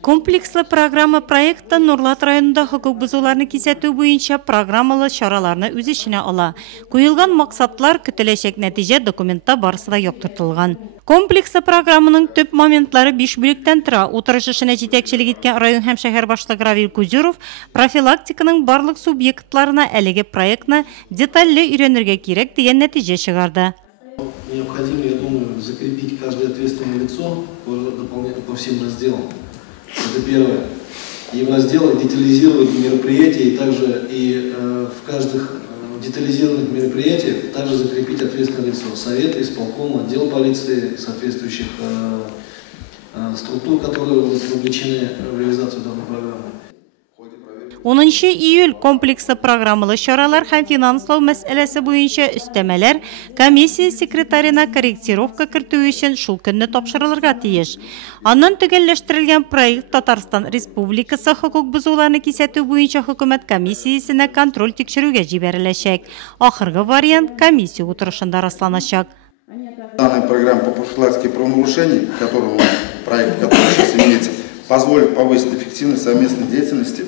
Комплекслы программа проекты Нурлат районында хукук бузууларны кисәтүү буенча программалы чараларны үз ичине ала. Куелган максатлар көтеләчәк нәтиҗә документта барысы да яктыртылган. Комплекслы программаның төп моментлары 5 бүлектән тора. Утырыш эшенә җитәкчелек иткән район һәм шәһәр башлыгы Равил Кузюров профилактиканың барлык субъектларына әлеге проектны детальле өйрәнергә кирәк дигән нәтиҗә чыгарды. Необходимо, я думаю, закрепить каждое ответственное лицо по всем разделам. Это первое. И в разделах детализировать мероприятия, и также в каждых детализированных мероприятиях также закрепить ответственное лицо. Совета, исполкома, отдел полиции, соответствующих структур, которые вовлечены в реализацию данной программы. 10 июль комплексы программалы чаралар һәм финанслау мәсьәләсе буенча өстәмәләр комиссия секретарена корректировка кертү өчен шул көнне тапшырылырга тиеш. Аннан төгәлләштерелгән проект Татарстан Республикасы хукук бузуларны кисәтү буенча хөкүмәт комиссиясенә контроль тикшерүгә җибәреләчәк. Ахыргы вариант комиссия утырышында расланачак. Данная программа по профилактике правонарушений, проект, который сейчас имеется, позволит повысить эффективность совместной деятельности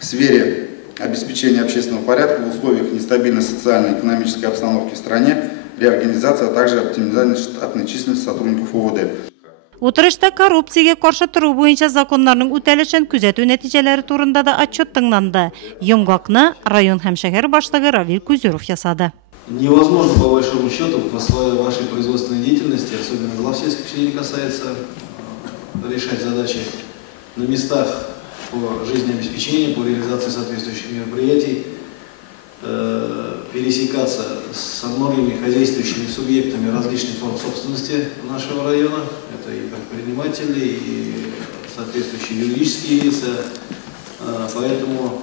в сфере обеспечения общественного порядка в условиях нестабильной социально-экономической обстановки в стране, реорганизации, а также оптимизации штатной численности сотрудников УВД. Утырышта коррупциягә каршы тору буенча законнарның үтәлешен күзәтү нәтиҗәләре турында да отчет тыңланды. Йомгакны район һәм шәһәр башлыгы Равил Кузюров ясады. Невозможно, по большому счету, по вашей производственной деятельности, особенно главсельских не касается, решать задачи на местах по жизнеобеспечению, по реализации соответствующих мероприятий, пересекаться со многими хозяйствующими субъектами различных форм собственности нашего района. Это и предприниматели, и соответствующие юридические лица. Поэтому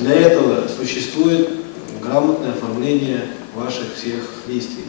для этого существует грамотное оформление ваших всех действий.